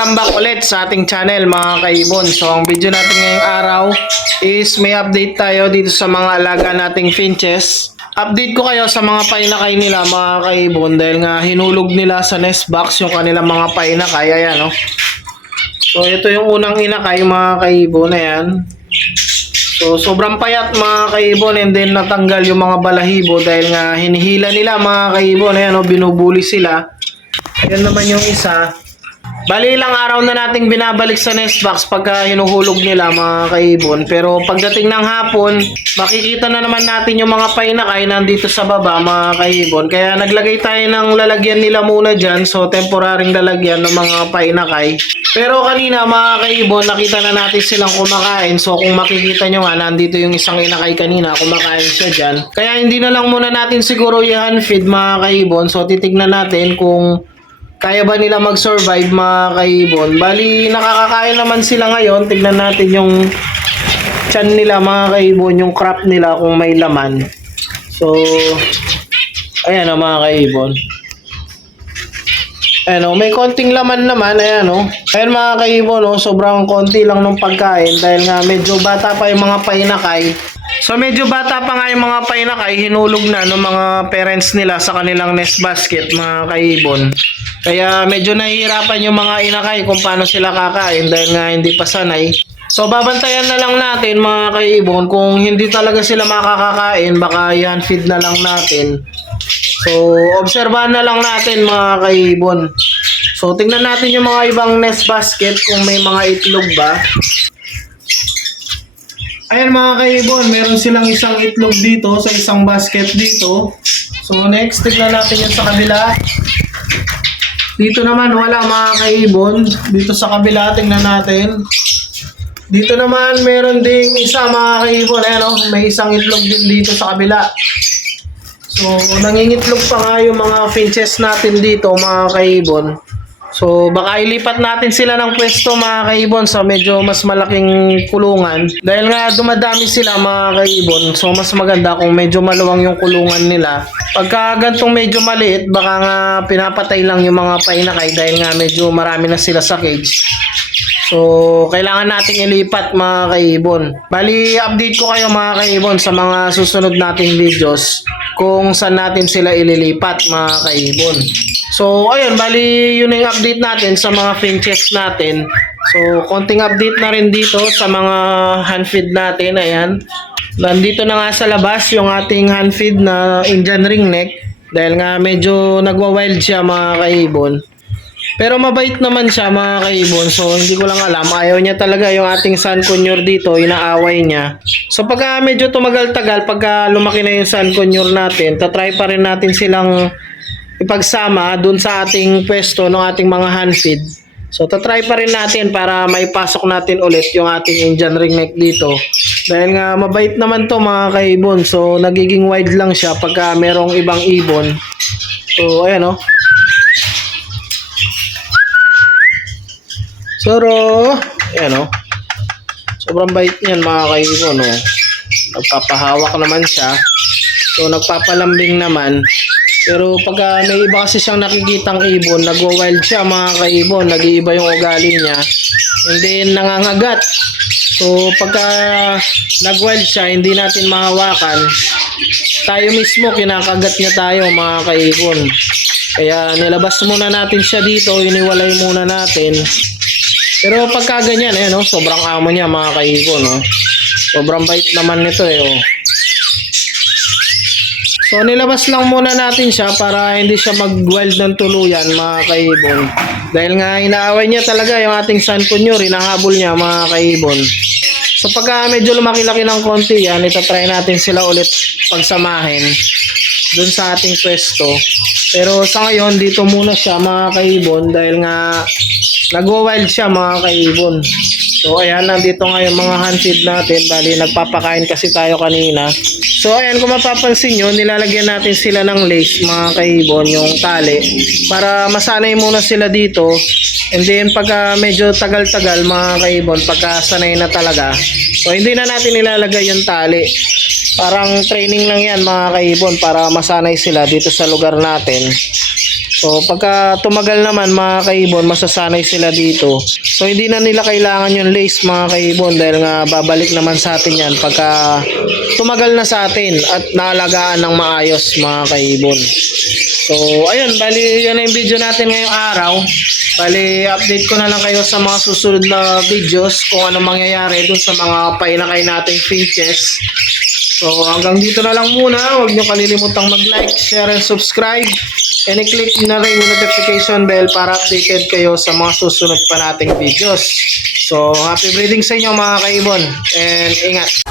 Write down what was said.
Welcome back ulit sa ating channel mga kaibon. So ang video natin ngayong araw is may update tayo dito sa mga alaga nating finches. Update ko kayo sa mga painakay nila mga kaibon dahil nga hinulog nila sa nest box yung kanilang mga painakay. Ayan no. So ito yung unang inakay mga kaibon. Ayan. So sobrang payat mga kaibon and then natanggal yung mga balahibo dahil nga hinihila nila mga kaibon. Ayan no, binubuli sila. Ayan naman yung isa. Bali ilang araw na nating binabalik sa nest box pagka hinuhulog nila mga kaibon. Pero pagdating ng hapon, makikita na naman natin yung mga painakay nandito sa baba mga kaibon. Kaya naglagay tayo ng lalagyan nila muna dyan. So temporaring lalagyan ng mga painakay. Pero kanina mga kaibon, nakita na natin silang kumakain. So kung makikita nyo nga, nandito yung isang inakay kanina, kumakain siya dyan. Kaya hindi na lang muna natin siguro i feed mga kaibon. So titignan natin kung kaya ba nila mag-survive mga kaibon? Bali, nakakakain naman sila ngayon. Tignan natin yung chan nila mga kaibon, yung crop nila kung may laman. So, ayan o mga kaibon. Ayan o, may konting laman naman, ayan o. Ayan mga kaibon o, sobrang konti lang ng pagkain dahil nga medyo bata pa yung mga painakay. So medyo bata pa nga yung mga painakay, hinulog na ng mga parents nila sa kanilang nest basket mga kaibon. Kaya medyo nahihirapan yung mga inakay kung paano sila kakain dahil nga hindi pa sanay. So babantayan na lang natin mga kaibon kung hindi talaga sila makakakain baka yan feed na lang natin. So obserbahan na lang natin mga kaibon. So tingnan natin yung mga ibang nest basket kung may mga itlog ba. Ayan mga kaibon, meron silang isang itlog dito sa isang basket dito. So next, tignan natin yung sa kabila. Dito naman wala mga kaibon. Dito sa kabila, tingnan natin. Dito naman meron ding isa mga kaibon. Ayan o, may isang itlog din dito sa kabila. So nangingitlog pa nga yung mga finches natin dito mga kaibon. So baka ilipat natin sila ng pwesto mga kaibon sa medyo mas malaking kulungan. Dahil nga dumadami sila mga kaibon. So mas maganda kung medyo maluwang yung kulungan nila. Pagka gantong medyo maliit, baka nga pinapatay lang yung mga painakay dahil nga medyo marami na sila sa cage. So, kailangan nating ilipat mga kaibon. Bali, update ko kayo mga kaibon sa mga susunod nating videos kung saan natin sila ililipat mga kaibon. So, ayun, bali yun yung update natin sa mga finches natin. So, konting update na rin dito sa mga hand feed natin. Ayan. Nandito na nga sa labas yung ating hand feed na Indian ringneck. Dahil nga medyo nagwa-wild siya mga kaibon. Pero mabait naman siya mga kaibon. So hindi ko lang alam. Ayaw niya talaga yung ating sun conure dito. Inaaway niya. So pagka medyo tumagal-tagal, pagka lumaki na yung sun conure natin, tatry pa rin natin silang ipagsama dun sa ating pwesto ng ating mga hand feed. So tatry pa rin natin para maipasok natin ulit yung ating Indian ringneck dito. Dahil nga mabait naman to mga kaibon. So nagiging wide lang siya pagka merong ibang ibon. So ayan oh. Soro. Ayan o. Sobrang bait niyan mga kaibigan no. Nagpapahawak naman siya. So nagpapalambing naman. Pero pagka may iba kasi siyang nakikitang ibon, nagwa-wild siya mga kaibon, nag-iiba yung ugali niya. And then nangangagat. So pagka nag-wild siya, hindi natin mahawakan. Tayo mismo kinakagat niya tayo mga kaibon. Kaya nilabas muna natin siya dito, iniwalay muna natin. Pero pagka ganyan, eh, no, sobrang amo niya mga kaibon, no. Sobrang bait naman nito eh, oh. So nilabas lang muna natin siya para hindi siya mag-wild ng tuluyan mga kaibon. Dahil nga inaaway niya talaga yung ating San Kunyor, hinahabol niya mga kaibon. So pagka medyo lumaki-laki ng konti yan, itatry natin sila ulit pagsamahin dun sa ating pwesto. Pero sa ngayon, dito muna siya mga kaibon dahil nga nagwa-wild siya mga kaibon. So ayan, nandito nga yung mga handfeed natin. Bali, nagpapakain kasi tayo kanina. So ayan, kung mapapansin nyo, nilalagyan natin sila ng lace mga kaibon, yung tali. Para masanay muna sila dito. And then pagka medyo tagal-tagal mga kaibon, pagka sanay na talaga. So hindi na natin nilalagay yung tali. Parang training lang yan mga kaibon para masanay sila dito sa lugar natin. So, pagka tumagal naman mga kaibon, masasanay sila dito. So, hindi na nila kailangan yung lace mga kaibon dahil nga babalik naman sa atin yan pagka tumagal na sa atin at naalagaan ng maayos mga kaibon. So, ayun, bali yan na yung video natin ngayong araw. Bali, update ko na lang kayo sa mga susunod na videos kung ano mangyayari dun sa mga painakay nating finches. So, hanggang dito na lang muna. Huwag nyo kalilimutang mag-like, share, and subscribe. And i-click nyo na rin yung notification bell para updated kayo sa mga susunod pa nating videos. So, happy breeding sa inyo mga kaibon. And ingat!